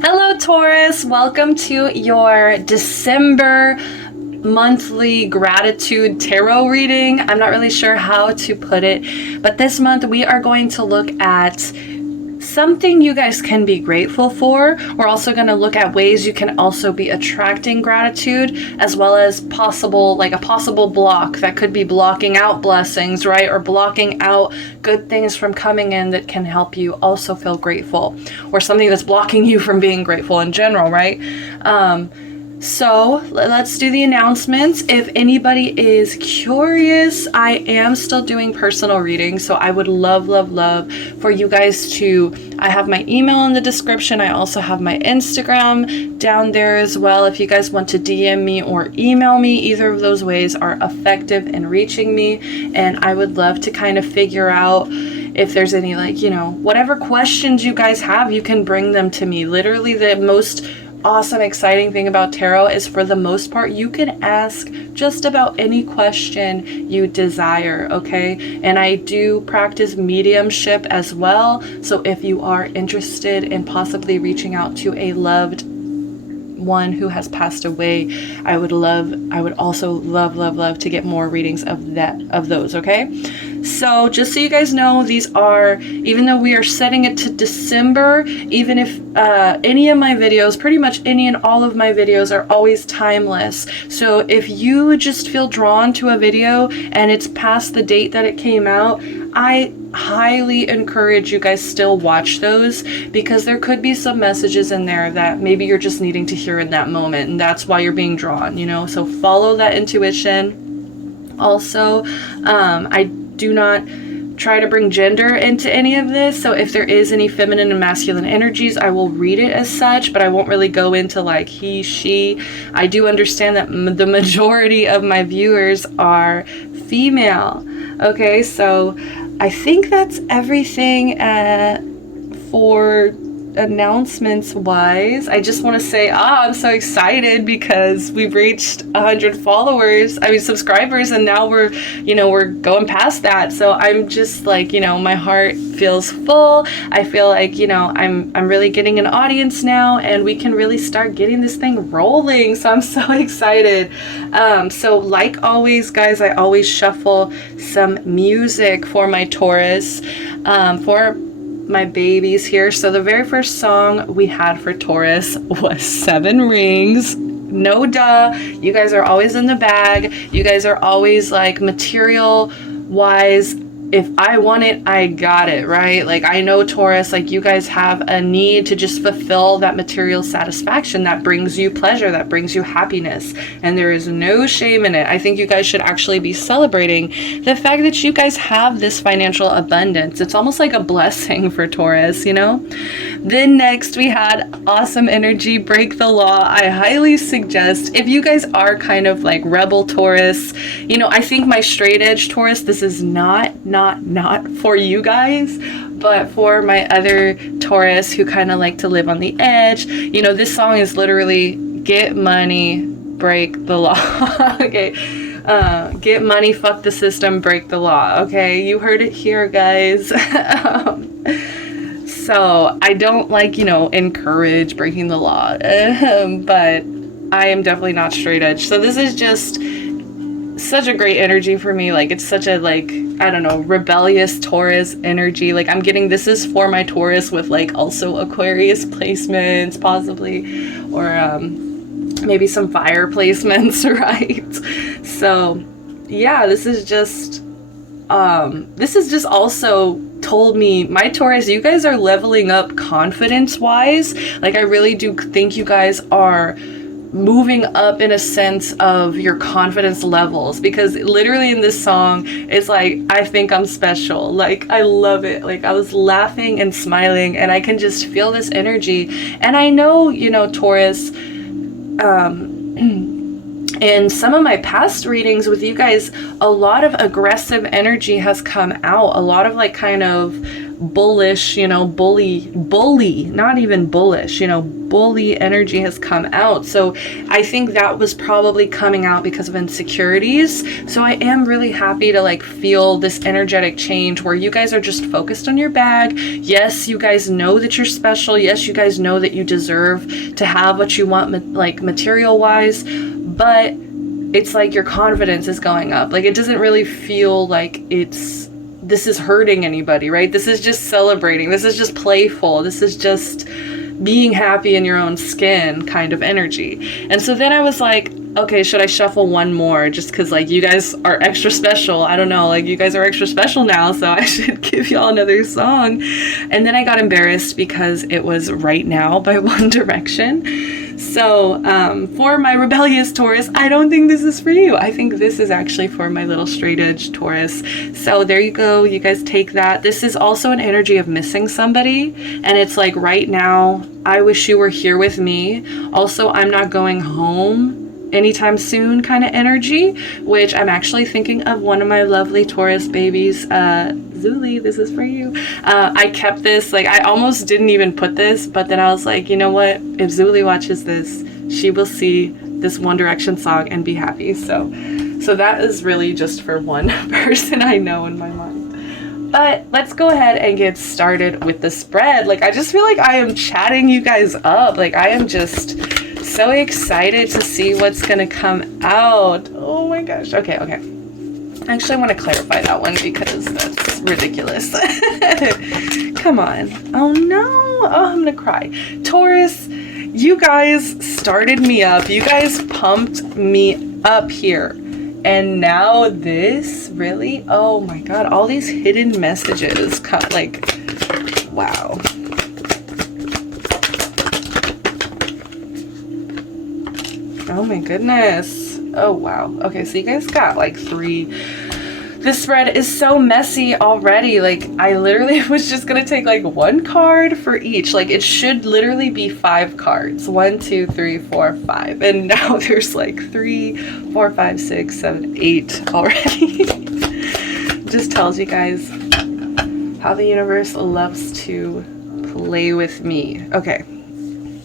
Hello Taurus, welcome to your December monthly gratitude tarot reading. I'm not really sure how to put it, but this month we are going to look at something you guys can be grateful for. We're also going to look at ways you can also be attracting gratitude, as well as a possible block that could be blocking out blessings, right? Or blocking out good things from coming in that can help you also feel grateful, or something that's blocking you from being grateful in general, right? So let's do the announcements. If anybody is curious, I am still doing personal readings, so I would love for you guys to, I have my email in the description. I also have my Instagram down there as well. If you guys want to DM me or email me, either of those ways are effective in reaching me, and I would love to kind of figure out if there's any, whatever questions you guys have, you can bring them to me. Literally, the most awesome, exciting thing about tarot is, for the most part, you can ask just about any question you desire, okay? And I do practice mediumship as well, so if you are interested in possibly reaching out to a loved one who has passed away, I would also love to get more readings of those, okay? So just so you guys know, these are, even though we are setting it to December, even if any of my videos, pretty much any and all of my videos, are always timeless. So if you just feel drawn to a video and it's past the date that it came out, I highly encourage you guys still watch those, because there could be some messages in there that maybe you're just needing to hear in that moment, and that's why you're being drawn, so follow that intuition. Also, I do not try to bring gender into any of this, so if there is any feminine and masculine energies, I will read it as such, but I won't really go into like he, she. I do understand that the majority of my viewers are female. Okay, so I think that's everything for announcements wise. I just want to say, I'm so excited because we've reached 100 subscribers, and now we're going past that. So I'm just like, my heart feels full. I feel like, I'm really getting an audience now, and we can really start getting this thing rolling. So I'm so excited. So like always, guys, I always shuffle some music for my Taurus, for my babies here. So the very first song we had for Taurus was 7 Rings. No duh. You guys are always in the bag. You guys are always like material wise. If I want it, I got it, right? Like, I know Taurus, like, you guys have a need to just fulfill that material satisfaction that brings you pleasure, that brings you happiness. And there is no shame in it. I think you guys should actually be celebrating the fact that you guys have this financial abundance. It's almost like a blessing for Taurus, Then next we had Awesome Energy, Break the Law. I highly suggest, if you guys are kind of like rebel Taurus, I think my straight edge Taurus, this is not for you guys, but for my other Taurus who kind of like to live on the edge, this song is literally get money, break the law. Okay, get money, fuck the system, break the law. Okay, you heard it here, guys. So I don't encourage breaking the law, but I am definitely not straight edge. So this is just such a great energy for me. Like, it's such a, rebellious Taurus energy. Like, I'm getting, this is for my Taurus with also Aquarius placements possibly, or maybe some fire placements, right? So yeah, this is just also told me, my Taurus, you guys are leveling up confidence wise. Like, I really do think you guys are moving up in a sense of your confidence levels, because literally in this song it's like, I think I'm special. Like, I love it. Like, I was laughing and smiling, and I can just feel this energy. And I know, Taurus, in some of my past readings with you guys, a lot of aggressive energy has come out, a lot of bullish, bully, not even bullish, bully energy has come out. So I think that was probably coming out because of insecurities. So I am really happy to like feel this energetic change where you guys are just focused on your bag. Yes, you guys know that you're special. Yes, you guys know that you deserve to have what you want, like material wise, but it's like your confidence is going up. Like it doesn't really feel like this is hurting anybody, right? This is just celebrating. This is just playful. This is just being happy in your own skin kind of energy. And so then I was like, okay, should I shuffle one more just because like you guys are extra special? I don't know, like you guys are extra special now, so I should give y'all another song. And then I got embarrassed because it was Right Now by One Direction. So for my rebellious Taurus, I don't think this is for you. I think this is actually for my little straight edge Taurus. So there you go. You guys take that. This is also an energy of missing somebody. And it's like right now, I wish you were here with me. Also, I'm not going home anytime soon kind of energy, which I'm actually thinking of one of my lovely Taurus babies, Zuli, this is for you. I kept this, like I almost didn't even put this, but then I was like, you know what, if Zuli watches this, she will see this One Direction song and be happy. So that is really just for one person I know in my mind. But let's go ahead and get started with the spread. Like I just feel like I am chatting you guys up. Like I am just so excited to see what's gonna come out. Oh my gosh. Okay. Actually, I want to clarify that one because that's ridiculous. Come on. Oh no. Oh, I'm gonna cry. Taurus, you guys started me up. You guys pumped me up here. And now this, really? Oh my God. All these hidden messages. Like, wow. Oh my goodness. Oh wow. Okay, so you guys got like 3. This spread is so messy already. Like I literally was just gonna take like 1 card for each. Like it should literally be 5 cards. 1, 2, 3, 4, 5. And now there's like 3, 4, 5, 6, 7, 8 already. Just tells you guys how the universe loves to play with me. Okay.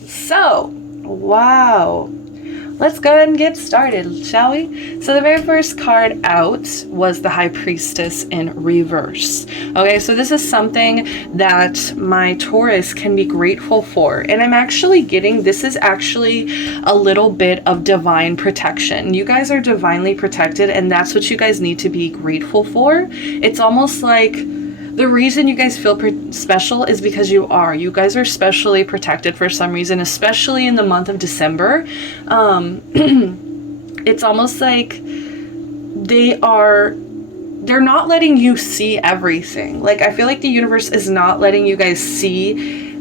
So, wow. Let's go ahead and get started, shall we? So the very first card out was the High Priestess in reverse. Okay, so this is something that my Taurus can be grateful for. And I'm actually getting, this is actually a little bit of divine protection. You guys are divinely protected, and that's what you guys need to be grateful for. It's almost like the reason you guys feel special is because you are. You guys are specially protected for some reason, especially in the month of December. It's almost like they're not letting you see everything. Like, I feel like the universe is not letting you guys see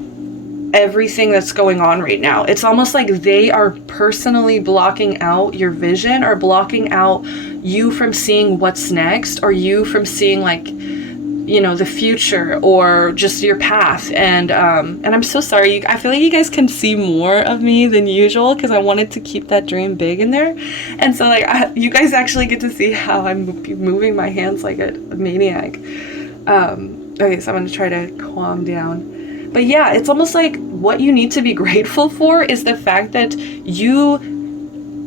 everything that's going on right now. It's almost like they are personally blocking out your vision or blocking out you from seeing what's next, or you from seeing like, you know, the future or just your path. And I'm so sorry. I feel like you guys can see more of me than usual because I wanted to keep that dream big in there. And so like you guys actually get to see how I'm moving my hands like a maniac. Okay, so I'm going to try to calm down. But yeah, it's almost like what you need to be grateful for is the fact that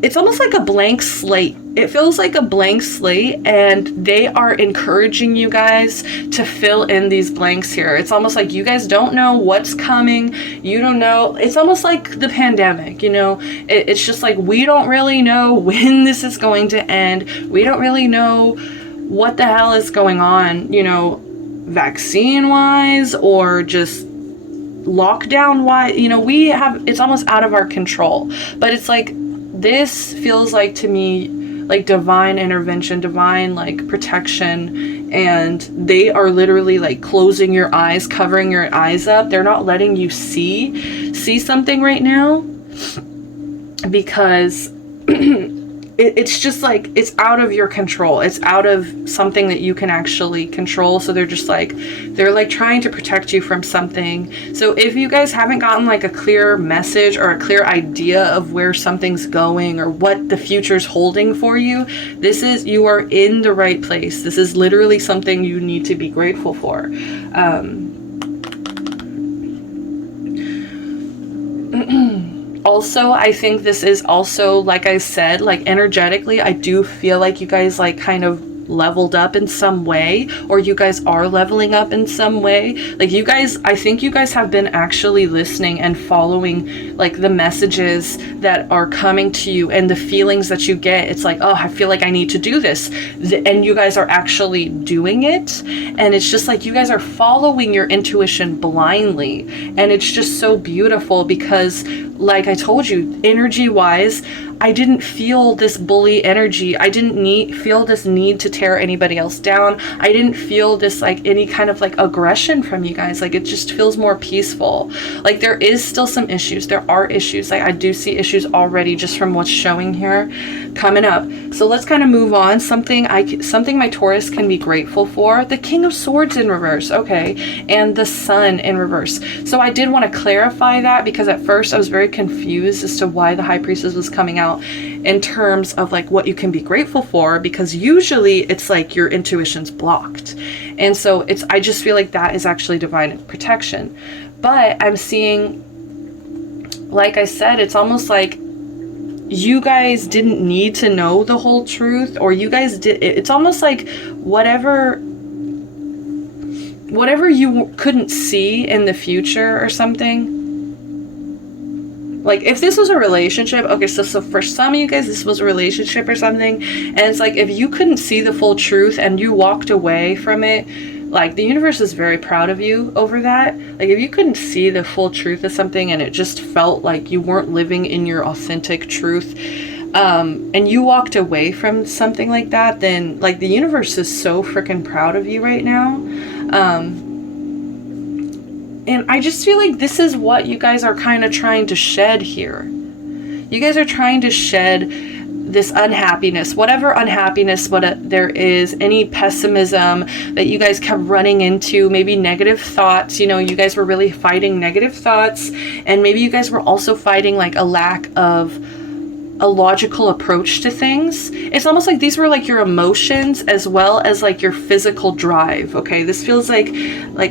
it's almost like a blank slate. It feels like a blank slate, and they are encouraging you guys to fill in these blanks here. It's almost like you guys don't know what's coming. You don't know. It's almost like the pandemic, you know. It's just like we don't really know when this is going to end. We don't really know what the hell is going on, you know, vaccine-wise or just lockdown-wise. You know, it's almost out of our control. But it's like, this feels like to me like divine intervention, divine like protection, and they are literally like closing your eyes, covering your eyes up. They're not letting you see something right now because it's just like it's out of your control. It's out of something that you can actually control. So they're trying to protect you from something. So if you guys haven't gotten like a clear message or a clear idea of where something's going or what the future's holding for you, you are in the right place. This is literally something you need to be grateful for. also, I think this is also, like I said, like energetically, I do feel like you guys like kind of leveled up in some way, or you guys are leveling up in some way. Like you guys, I think you guys have been actually listening and following like the messages that are coming to you and the feelings that you get. It's like, oh, I feel like I need to do this, and you guys are actually doing it. And it's just like you guys are following your intuition blindly, and it's just so beautiful because, like I told you, energy wise, I didn't feel this bully energy. I didn't feel this need to tear anybody else down. I didn't feel this like any kind of like aggression from you guys. Like it just feels more peaceful. Like there is still some issues. There are issues. Like I do see issues already just from what's showing here coming up. So let's kind of move on. Something my Taurus can be grateful for. The King of Swords in reverse. Okay. And the Sun in reverse. So I did want to clarify that because at first I was very confused as to why the High Priestess was coming out in terms of like what you can be grateful for, because usually it's like your intuition's blocked. And so I just feel like that is actually divine protection. But I'm seeing, like I said, it's almost like you guys didn't need to know the whole truth, or you guys did. It's almost like whatever you couldn't see in the future or something. Like if this was a relationship, okay, so for some of you guys, this was a relationship or something, and it's like if you couldn't see the full truth and you walked away from it, like the universe is very proud of you over that. Like if you couldn't see the full truth of something and it just felt like you weren't living in your authentic truth, and you walked away from something like that, then like the universe is so freaking proud of you right now. And I just feel like this is what you guys are kind of trying to shed here. You guys are trying to shed this unhappiness, whatever unhappiness, there is, any pessimism that you guys kept running into, maybe negative thoughts. You know, you guys were really fighting negative thoughts, and maybe you guys were also fighting like a lack of a logical approach to things. It's almost like these were like your emotions as well as like your physical drive. Okay, this feels like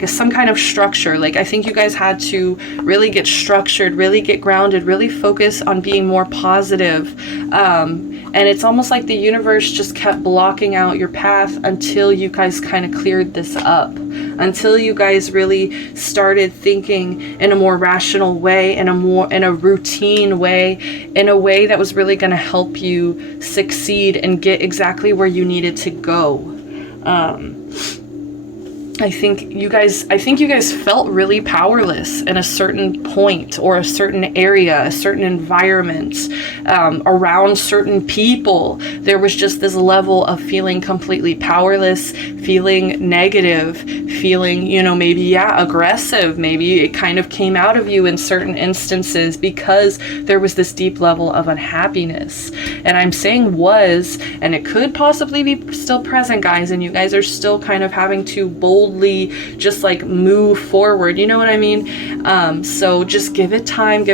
some kind of structure. Like I think you guys had to really get structured, really get grounded, really focus on being more positive. And it's almost like the universe just kept blocking out your path until you guys kind of cleared this up, until you guys really started thinking in a more rational way, in a routine way, in a way that was really going to help you succeed and get exactly where you needed to go. I think you guys felt really powerless in a certain point or a certain area, a certain environment, around certain people. There was just this level of feeling completely powerless, feeling negative, feeling, maybe, aggressive. Maybe it kind of came out of you in certain instances because there was this deep level of unhappiness. And I'm saying was, and it could possibly be still present, guys, and you guys are still kind of having to boldly just like move forward, you know what I mean? So just give it time,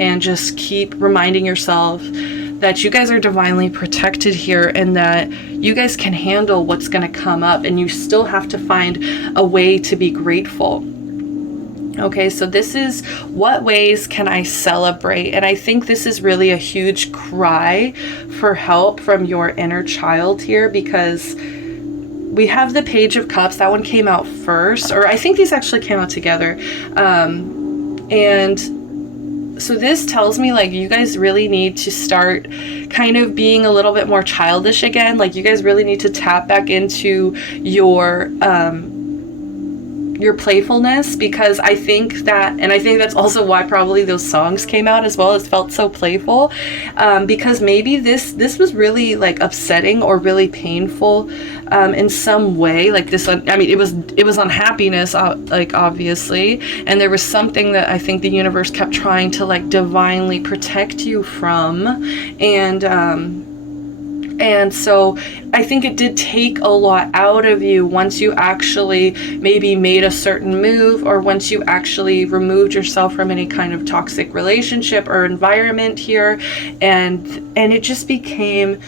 and just keep reminding yourself that you guys are divinely protected here, and that you guys can handle what's going to come up, and you still have to find a way to be grateful. Okay, so this is what ways can I celebrate? And I think this is really a huge cry for help from your inner child here, because we have the Page of Cups. That one came out first, or I think these actually came out together. And so this tells me like you guys really need to start kind of being a little bit more childish again. Like you guys really need to tap back into your playfulness, because I think that's also why probably those songs came out as well. It felt so playful, because maybe this was really like upsetting or really painful in some way. Like this one, I mean, it was unhappiness, like obviously, and there was something that I think the universe kept trying to like divinely protect you from, and so I think it did take a lot out of you once you actually maybe made a certain move, or once you actually removed yourself from any kind of toxic relationship or environment here, and it just became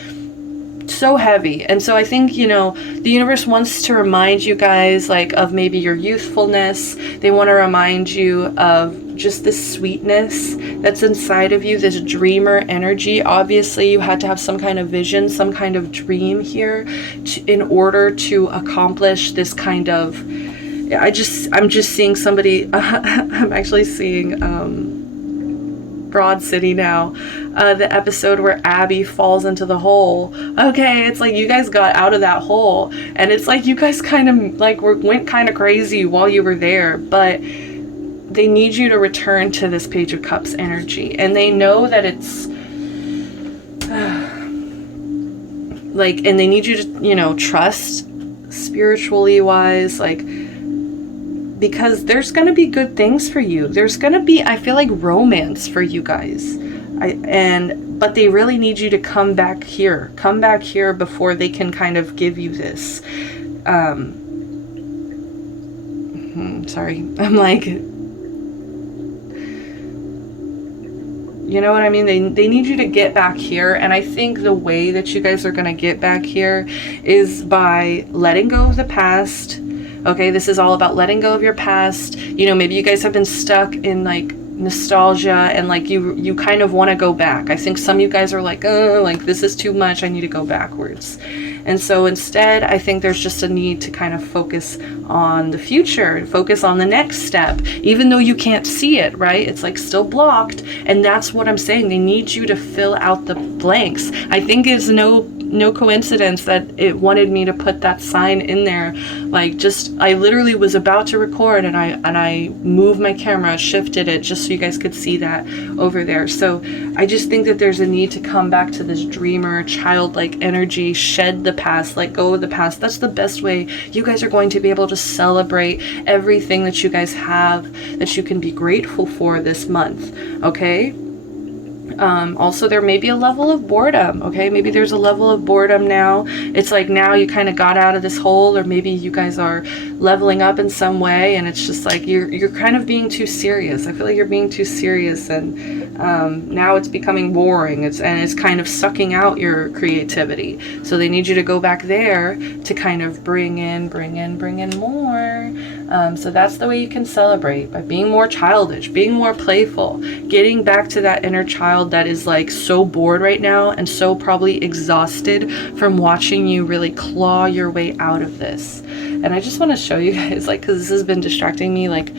so heavy. And so I think, the universe wants to remind you guys like of maybe your youthfulness. They want to remind you of just this sweetness that's inside of you, this dreamer energy. Obviously you had to have some kind of vision, some kind of dream here in order to accomplish this kind of, I'm just seeing somebody, I'm actually seeing Broad City now, the episode where Abby falls into the hole. Okay, it's like you guys got out of that hole, and it's like you guys kind of like went kind of crazy while you were there, but they need you to return to this Page of Cups energy, and they know that it's like, and they need you to, you know, trust spiritually wise, like, because there's going to be good things for you. There's going to be, I feel like, romance for you guys. But they really need you to come back here before they can kind of give you this. Sorry. I'm like, you know what I mean? They need you to get back here. And I think the way that you guys are going to get back here is by letting go of the past. Okay, this is all about letting go of your past. You know, maybe you guys have been stuck in like nostalgia, and like you kind of want to go back. I think some of you guys are like, oh, like this is too much, I need to go backwards. And so instead, I think there's just a need to kind of focus on the future, focus on the next step, even though you can't see it, right? It's like still blocked. And that's what I'm saying. They need you to fill out the blanks. I think it's no coincidence that it wanted me to put that sign in there. Like, just, I literally was about to record, and I moved my camera, shifted it just so you guys could see that over there. So I just think that there's a need to come back to this dreamer, childlike energy, shed the past, let go of the past. That's the best way you guys are going to be able to celebrate everything that you guys have, that you can be grateful for this month. Okay. Also, there may be a level of boredom. Okay, maybe there's a level of boredom now. It's like now you kind of got out of this hole, or maybe you guys are leveling up in some way, and it's just like you're kind of being too serious. I feel like you're being too serious, and now it's becoming boring. It's kind of sucking out your creativity. So they need you to go back there to kind of bring in more. So that's the way you can celebrate, by being more childish, being more playful, getting back to that inner child that is like so bored right now and so probably exhausted from watching you really claw your way out of this. And I just want to show you guys, like, because this has been distracting me, like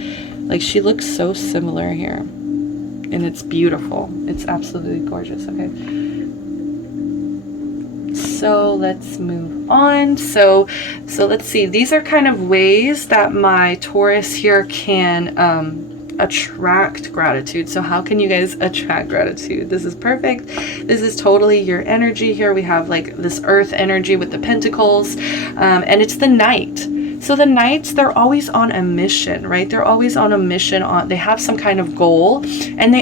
she looks so similar here, and it's beautiful. It's absolutely gorgeous. Okay. So let's move on. So let's see. These are kind of ways that my Taurus here can attract gratitude. So how can you guys attract gratitude? This is perfect. This is totally your energy here. We have like this earth energy with the pentacles, and it's the Knight. So the Knights, they're always on a mission, right? They're always on a mission. They have some kind of goal, and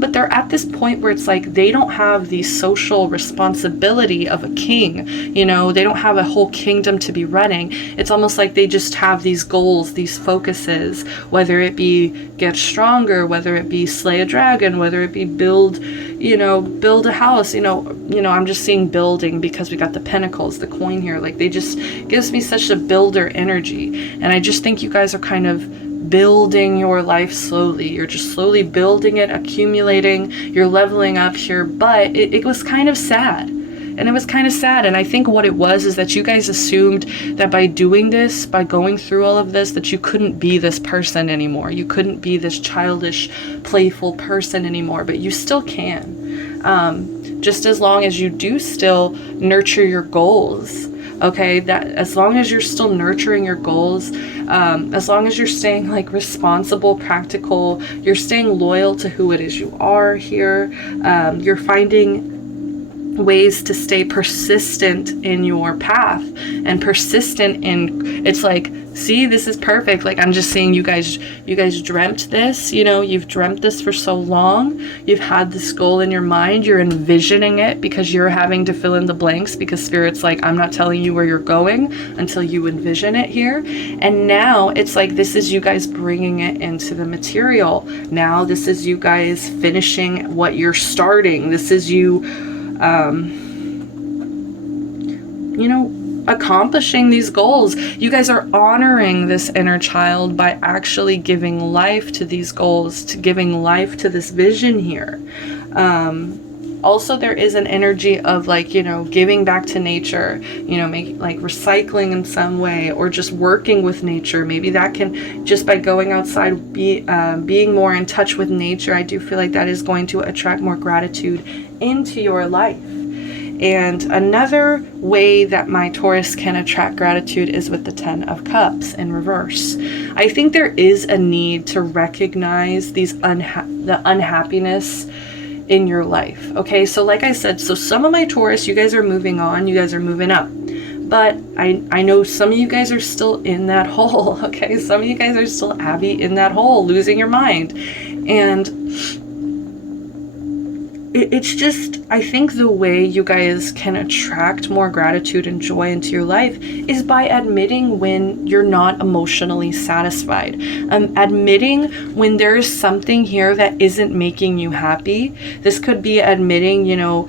but they're at this point where it's like they don't have the social responsibility of a king. You know, they don't have a whole kingdom to be running. It's almost like they just have these goals, these focuses, whether it be get stronger, whether it be slay a dragon, whether it be build a house. I'm just seeing building because we got the pentacles, the coin here. Like, they just gives me such a builder energy. And I just think you guys are kind of building your life slowly. You're just slowly building it, accumulating, you're leveling up here. But it was kind of sad. And it was kind of sad. And I think what it was is that you guys assumed that by doing this, by going through all of this, that you couldn't be this person anymore. You couldn't be this childish, playful person anymore, but you still can. Just as long as you do still nurture your goals. Okay, that as long as you're still nurturing your goals, as long as you're staying like responsible, practical, you're staying loyal to who it is you are here, you're finding ways to stay persistent in your path and persistent in, it's like, see, this is perfect. Like, I'm just saying, you guys dreamt this, you've dreamt this for so long. You've had this goal in your mind. You're envisioning it because you're having to fill in the blanks, because Spirit's like, I'm not telling you where you're going until you envision it here. And now it's like, this is you guys bringing it into the material. Now this is you guys finishing what you're starting. This is you, accomplishing these goals. You guys are honoring this inner child by actually giving life to these goals, to giving life to this vision here. Also, there is an energy of like, you know, giving back to nature, you know, like recycling in some way, or just working with nature. Maybe that can, just by going outside, being more in touch with nature, I do feel like that is going to attract more gratitude into your life. And another way that my Taurus can attract gratitude is with the 10 of Cups in reverse. I think there is a need to recognize these the unhappiness in your life. Okay, so like I said, so some of my Taurus, you guys are moving on, you guys are moving up. But I know some of you guys are still in that hole, okay? Some of you guys are still, Abby, in that hole, losing your mind. And it's just, I think the way you guys can attract more gratitude and joy into your life is by admitting when you're not emotionally satisfied. Admitting when there's something here that isn't making you happy. This could be admitting, you know,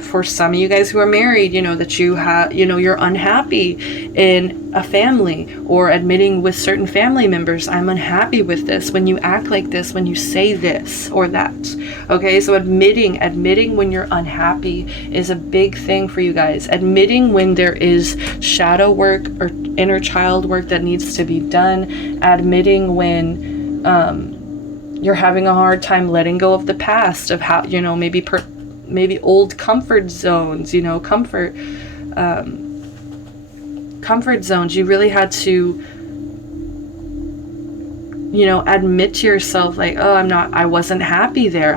for some of you guys who are married, you know, that you have, you know, you're unhappy in a family, or admitting with certain family members, I'm unhappy with this, when you act like this, when you say this or that. Okay, so admitting when you're unhappy is a big thing for you guys. Admitting when there is shadow work or inner child work that needs to be done. Admitting when you're having a hard time letting go of the past, of how, you know, maybe old comfort zones, you know, comfort zones. You really had to, you know, admit to yourself like, oh, I wasn't happy there.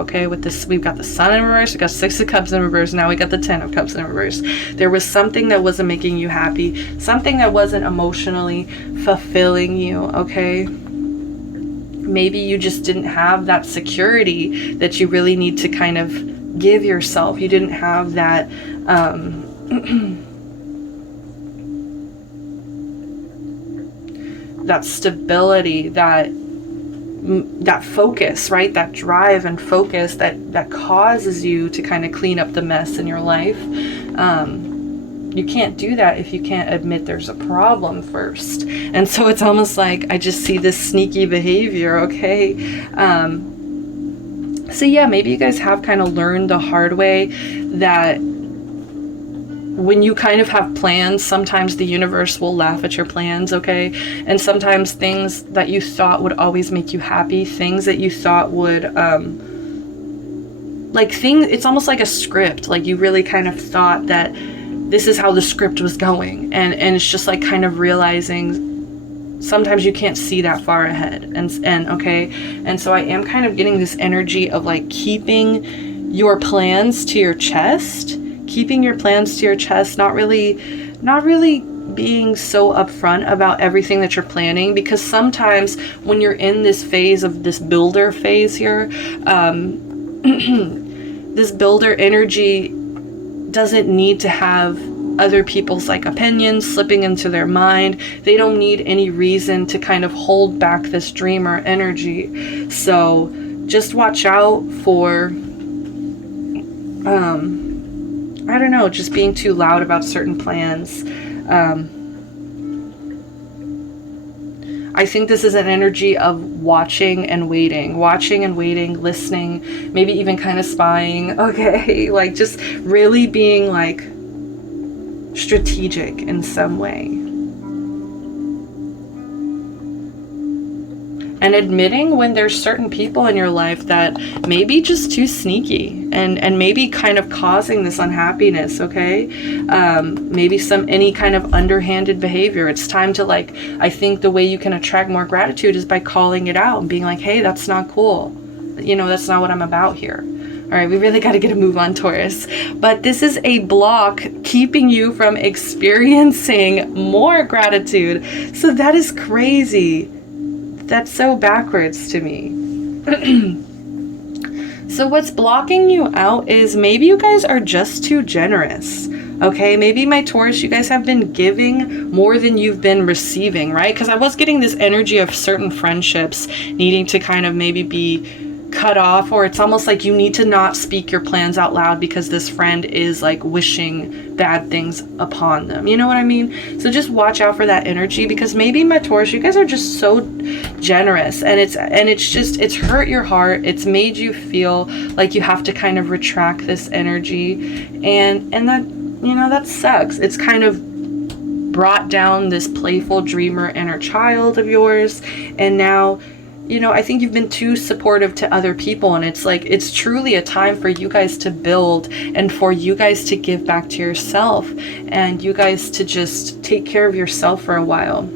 Okay, with this, we've got the Sun in reverse, we got 6 of Cups in reverse, now we got the 10 of Cups in reverse. There was something that wasn't making you happy, something that wasn't emotionally fulfilling you, okay? Maybe you just didn't have that security that you really need to kind of give yourself. You didn't have that that stability, that focus, right? That drive and focus that causes you to kind of clean up the mess in your life. You can't do that if you can't admit there's a problem first. And so it's almost like I just see this sneaky behavior, okay? So yeah, maybe you guys have kind of learned the hard way that when you kind of have plans, sometimes the universe will laugh at your plans, okay? And sometimes things that you thought would always make you happy, things that you thought would, it's almost like a script. Like you really kind of thought that this is how the script was going. And it's just like kind of realizing sometimes you can't see that far ahead. And okay. And so I am kind of getting this energy of like keeping your plans to your chest, not really being so upfront about everything that you're planning, because sometimes when you're in this phase of this builder phase here, this builder energy doesn't need to have other people's like opinions slipping into their mind. They don't need any reason to kind of hold back this dreamer energy. So just watch out for I don't know, just being too loud about certain plans. I think this is an energy of watching and waiting, listening, maybe even kind of spying, okay? Like just really being like strategic in some way. And admitting when there's certain people in your life that may be just too sneaky and maybe kind of causing this unhappiness, okay? Maybe any kind of underhanded behavior. It's time to like, I think the way you can attract more gratitude is by calling it out and being like, hey, that's not cool. You know, that's not what I'm about here. All right, we really got to get a move on, Taurus. But this is a block keeping you from experiencing more gratitude. So that is crazy. That's so backwards to me. So what's blocking you out is maybe you guys are just too generous. Okay, maybe my Taurus, you guys have been giving more than you've been receiving, right? Because I was getting this energy of certain friendships needing to kind of maybe be cut off, or it's almost like you need to not speak your plans out loud because this friend is like wishing bad things upon them. You know what I mean? So just watch out for that energy, because maybe, my Taurus, you guys are just so generous, and it's hurt your heart. It's made you feel like you have to kind of retract this energy, and that, you know, that sucks. It's kind of brought down this playful dreamer inner child of yours, and now, you know, I think you've been too supportive to other people, and it's like, it's truly a time for you guys to build, and for you guys to give back to yourself, and you guys to just take care of yourself for a while.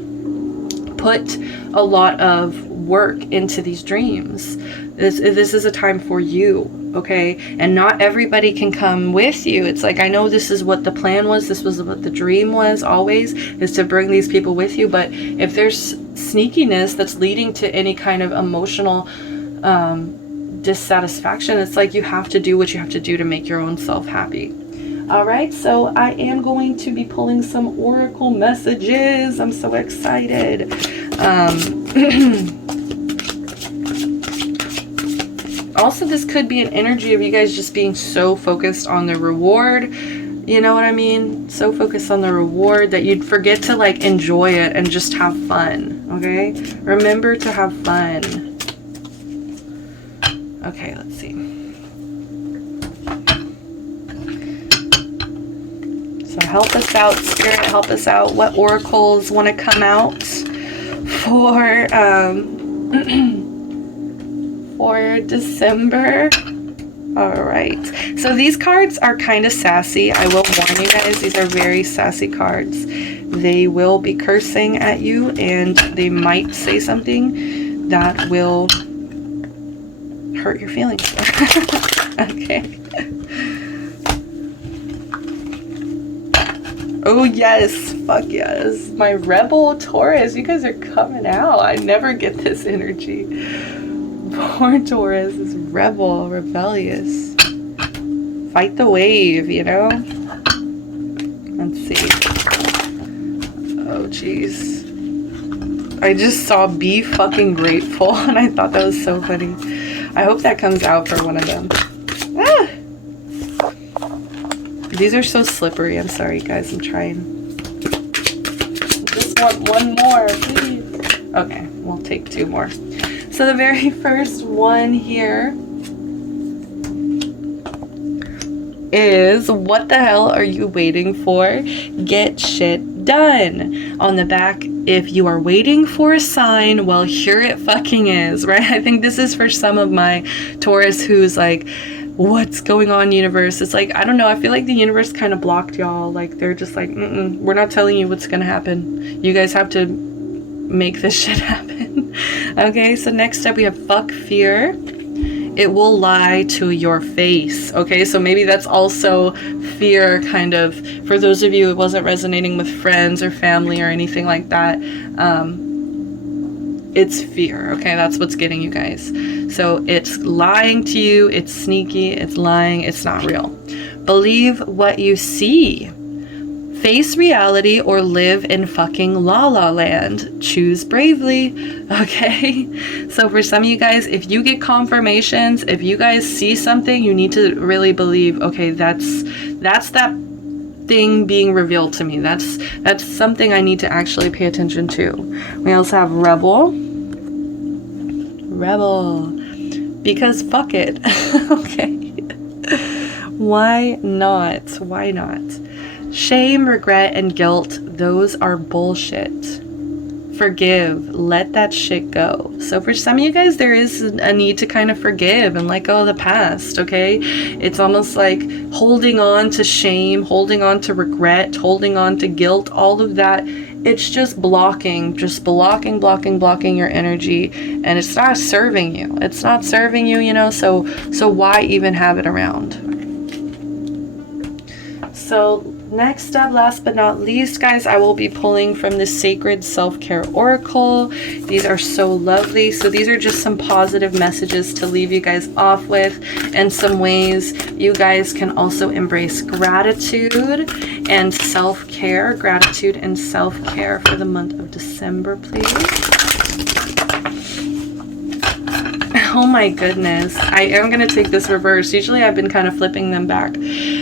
Put a lot of work into these dreams. This is a time for you, okay? And not everybody can come with you. It's like, I know this is what the plan was, this was what the dream was always, is to bring these people with you, but if there's sneakiness that's leading to any kind of emotional dissatisfaction, it's like you have to do what you have to do to make your own self happy. All right, so I am going to be pulling some oracle messages. I'm so excited. Also, this could be an energy of you guys just being so focused on the reward. You know what I mean? So focused on the reward that you'd forget to like enjoy it and just have fun. Okay? Remember to have fun. Okay, let's see. So help us out, Spirit, help us out. What oracles want to come out for for December? All right, so these cards are kind of sassy. I will warn you guys, these are very sassy cards. They will be cursing at you, and they might say something that will hurt your feelings. Okay. Oh yes, fuck yes. My rebel Taurus, you guys are coming out. I never get this energy. Poor Taurus is rebel, rebellious. Fight the wave, you know? Let's see. Oh jeez. I just saw be fucking grateful, and I thought that was so funny. I hope that comes out for one of them. Ah! These are so slippery. I'm sorry, guys. I'm trying. Just want one more, please. Okay, we'll take two more. So the very first one here is, what the hell are you waiting for? Get shit done. On the back, if you are waiting for a sign, well, here it fucking is, right? I think this is for some of my Taurus who's like, what's going on, universe? It's like, I don't know, I feel like the universe kind of blocked y'all. Like, they're just like, we're not telling you what's gonna happen. You guys have to make this shit happen. Okay, so next up we have fuck fear. It will lie to your face. Okay, so maybe that's also fear, kind of, for those of you it wasn't resonating with friends or family or anything like that. It's fear, okay? That's what's getting you guys. So it's lying to you, it's sneaky, it's lying, it's not real. Believe what you see. Face reality or live in fucking la la land. Choose bravely, okay? So for some of you guys, if you get confirmations, if you guys see something, you need to really believe, okay, that's that thing being revealed to me. That's something I need to actually pay attention to. We also have rebel, because fuck it. Okay, why not? Shame, regret, and guilt, those are bullshit. Forgive, let that shit go. So for some of you guys, there is a need to kind of forgive and let go of the past, okay? It's almost like holding on to shame, holding on to regret, holding on to guilt, all of that. It's just blocking your energy, and it's not serving you. It's not serving you, you know, so why even have it around? So next up, last but not least, guys, I will be pulling from the Sacred Self-Care Oracle. These are so lovely. So these are just some positive messages to leave you guys off with, and some ways you guys can also embrace gratitude and self-care. Gratitude and self-care for the month of December, please. Oh my goodness. I am going to take this reverse. Usually I've been kind of flipping them back.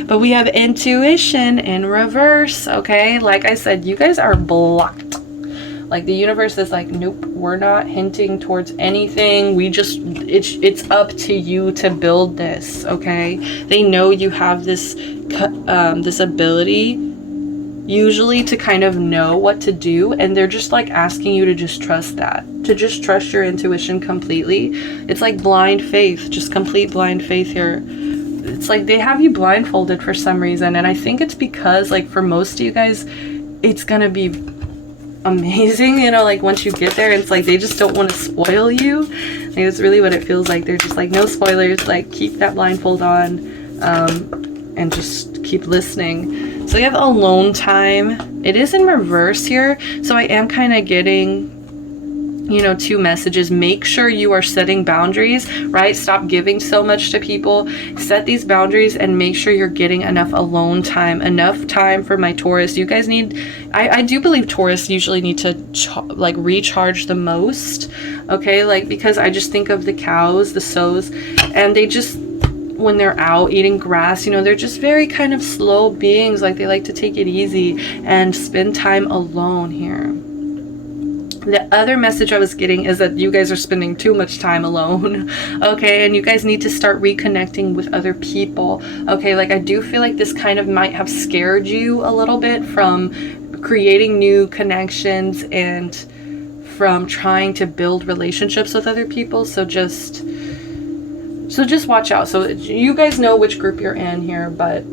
But we have intuition in reverse, okay? Like I said, you guys are blocked. Like the universe is like, nope, we're not hinting towards anything. We just, it's up to you to build this, okay? They know you have this, this ability usually to kind of know what to do, and they're just like asking you to just trust that, to just trust your intuition completely. It's like blind faith, just complete blind faith here. It's like they have you blindfolded for some reason, and I think it's because like for most of you guys, it's gonna be amazing, you know, like once you get there. It's like they just don't want to spoil you. Like, it's really what it feels like. They're just like, no spoilers, like keep that blindfold on, and just keep listening. So you have alone time. It is in reverse here, so I am kind of getting, you know, two messages. Make sure you are setting boundaries, right? Stop giving so much to people. Set these boundaries and make sure you're getting enough alone time, enough time for my Taurus. You guys need, I do believe Taurus usually need to like recharge the most, okay? Like, because I just think of the cows, the sows, and they just, when they're out eating grass, you know, they're just very kind of slow beings. Like they like to take it easy and spend time alone here. The other message I was getting is that you guys are spending too much time alone, okay? And you guys need to start reconnecting with other people, okay? Like I do feel like this kind of might have scared you a little bit from creating new connections and from trying to build relationships with other people. So just watch out. So you guys know which group you're in here, but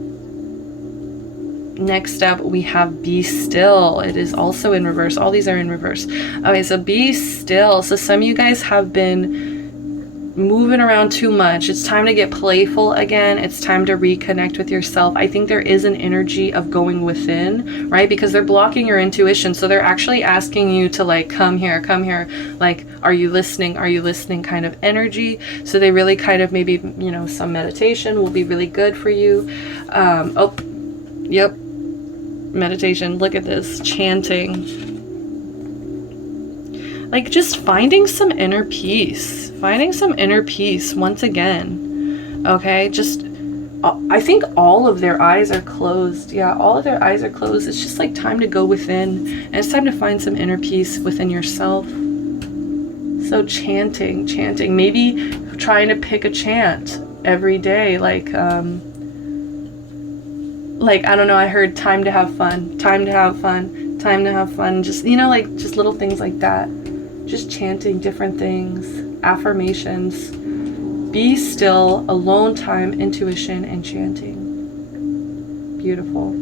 next up we have be still. It is also in reverse. All these are in reverse. Okay, so be still. So some of you guys have been moving around too much. It's time to get playful again. It's time to reconnect with yourself. I think there is an energy of going within, right? Because they're blocking your intuition. So they're actually asking you to like, come here, like, are you listening? Are you listening kind of energy? So they really kind of maybe, you know, some meditation will be really good for you. Oh, yep. Meditation. Look at this. Chanting. Like just finding some inner peace. Finding some inner peace once again. Okay, just I think all of their eyes are closed. Yeah, all of their eyes are closed. It's just like time to go within, and it's time to find some inner peace within yourself. So chanting, maybe trying to pick a chant every day, like I don't know, I heard time to have fun, time to have fun, time to have fun. Just, you know, like just little things like that. Just chanting different things, affirmations. Be still, alone time, intuition, and chanting. Beautiful.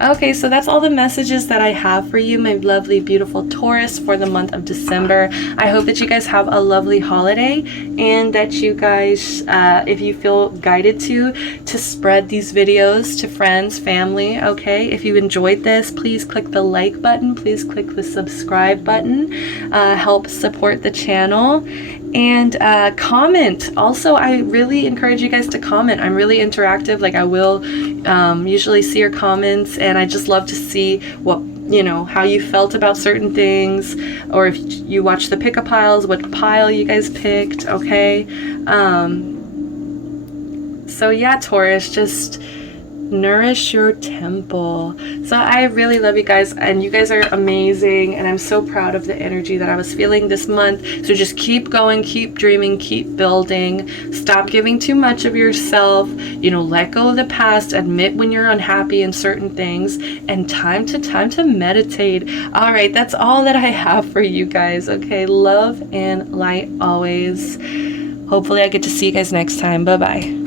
Okay, so that's all the messages that I have for you, my lovely, beautiful Taurus, for the month of December. I hope that you guys have a lovely holiday, and that you guys, if you feel guided to spread these videos to friends, family, okay? If you enjoyed this, please click the like button. Please click the subscribe button. Help support the channel. And comment. Also, I really encourage you guys to comment. I'm really interactive. Like I will usually see your comments, and I just love to see what, you know, how you felt about certain things, or if you watch the pick a piles, what pile you guys picked, okay? So yeah, Taurus, just nourish your temple. So I really love you guys, and you guys are amazing, and I'm so proud of the energy that I was feeling this month. So just keep going, keep dreaming, keep building. Stop giving too much of yourself, you know, let go of the past, admit when you're unhappy in certain things, and time to meditate. All right, that's all that I have for you guys. Okay, love and light always. Hopefully I get to see you guys next time. Bye bye.